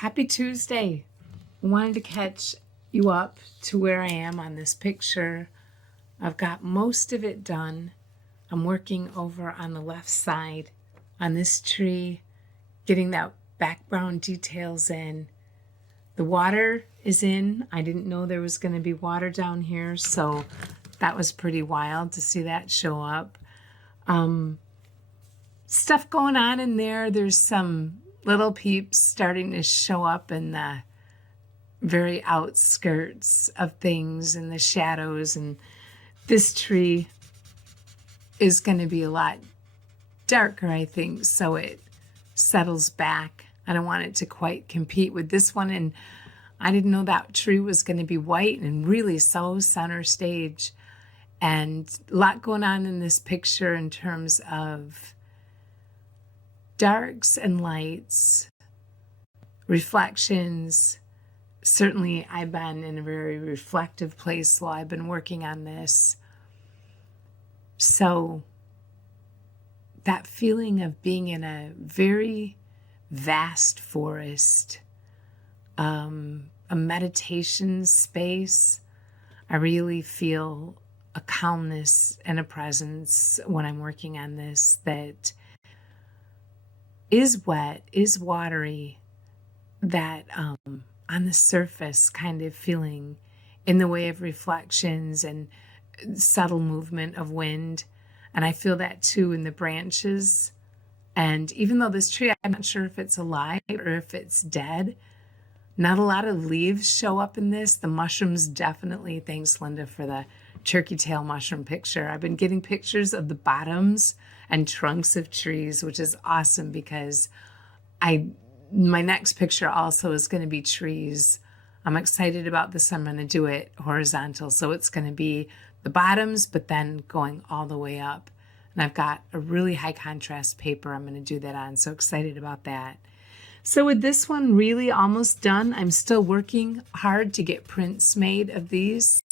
Happy Tuesday. I wanted to catch you up to where I am on this picture. I've got most of it done. I'm working over on the left side on this tree, getting that background details in. The water is in. I didn't know there was going to be water down here, so that was pretty wild to see that show up. Stuff going on in there. There's some little peeps starting to show up in the very outskirts of things and the shadows, and this tree is going to be a lot darker, I think, so it settles back. I don't want it to quite compete with this one, and I didn't know that tree was going to be white and really so center stage. And a lot going on in this picture in terms of darks and lights, reflections. Certainly I've been in a very reflective place while I've been working on this. So that feeling of being in a very vast forest, a meditation space, I really feel a calmness and a presence when I'm working on this that is wet, is watery, that on the surface kind of feeling in the way of reflections and subtle movement of wind. And I feel that too in the branches. And even though this tree, I'm not sure if it's alive or if it's dead, not a lot of leaves show up in this. The mushrooms definitely, thanks Linda for the turkey tail mushroom picture. I've been getting pictures of the bottoms and trunks of trees, which is awesome because my next picture also is going to be trees. I'm excited about this. I'm going to do it horizontal. So it's going to be the bottoms, but then going all the way up. And I've got a really high contrast paper I'm going to do that on. So excited about that. So with this one really almost done, I'm still working hard to get prints made of these.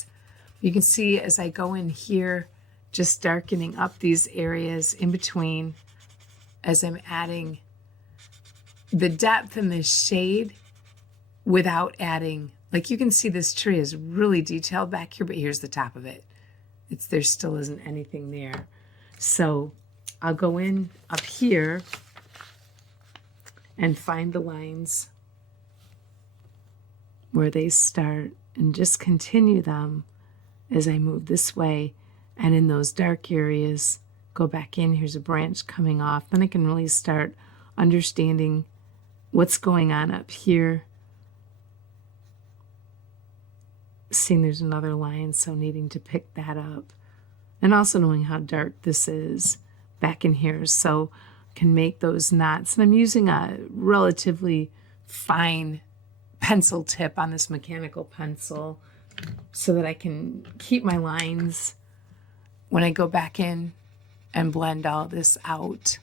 You can see as I go in here, just darkening up these areas in between as I'm adding the depth and the shade without adding, like you can see this tree is really detailed back here, but here's the top of it. There still isn't anything there. So I'll go in up here and find the lines where they start and just continue them as I move this way. And in those dark areas, go back in. Here's a branch coming off. Then I can really start understanding what's going on up here. Seeing there's another line, so needing to pick that up. And also knowing how dark this is back in here, so can make those knots. And I'm using a relatively fine pencil tip on this mechanical pencil so that I can keep my lines when I go back in and blend all this out.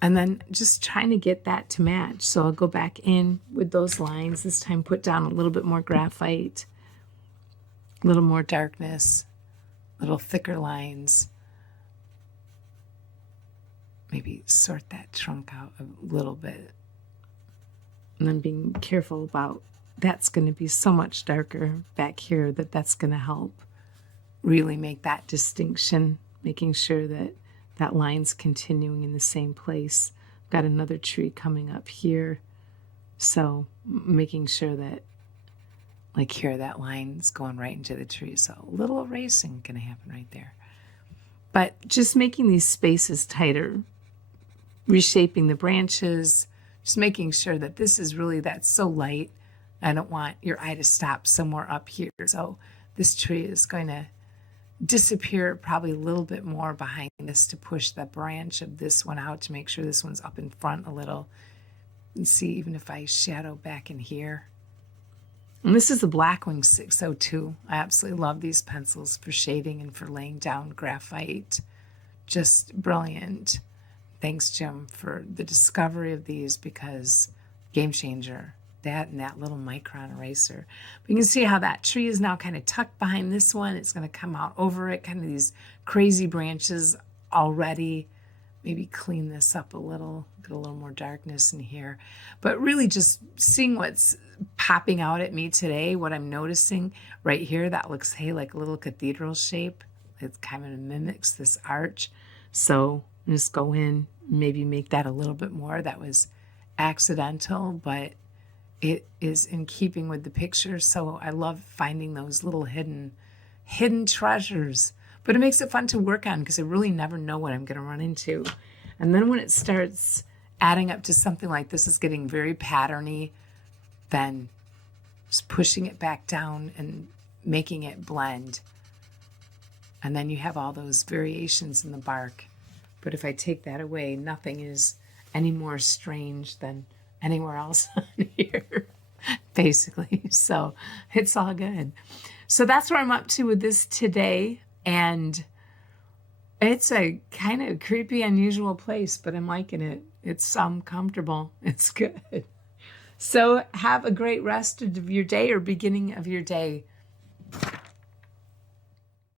And then just trying to get that to match. So I'll go back in with those lines, this time put down a little bit more graphite, a little more darkness, a little thicker lines. Maybe sort that trunk out a little bit. And then being careful about that's going to be so much darker back here that's going to help really make that distinction, making sure that that line's continuing in the same place. I've got another tree coming up here, so making sure that, like here, that line's going right into the tree. So a little erasing going to happen right there. But just making these spaces tighter, reshaping the branches, just making sure that this is really, that's so light. I don't want your eye to stop somewhere up here. So this tree is going to disappear probably a little bit more behind this to push the branch of this one out to make sure this one's up in front a little. And see, even if I shadow back in here. And this is the Blackwing 602. I absolutely love these pencils for shading and for laying down graphite. Just brilliant. Thanks, Jim, for the discovery of these, because game changer. That and that little micron eraser. But you can see how that tree is now kind of tucked behind this one. It's going to come out over it, kind of these crazy branches already maybe clean this up a little, get a little more darkness in here. But really just seeing what's popping out at me today, what I'm noticing right here, that looks, hey, like a little cathedral shape. It kind of mimics this arch. So just go in, maybe make that a little bit more. That was accidental, but it is in keeping with the picture. So I love finding those little hidden treasures. But it makes it fun to work on because I really never know what I'm going to run into. And then when it starts adding up to something like this is getting very patterny, then just pushing it back down and making it blend. And then you have all those variations in the bark. But if I take that away, nothing is any more strange than anywhere else on here, basically. So it's all good. So that's where I'm up to with this today. And it's a kind of creepy, unusual place, but I'm liking it. It's comfortable. It's good. So have a great rest of your day or beginning of your day.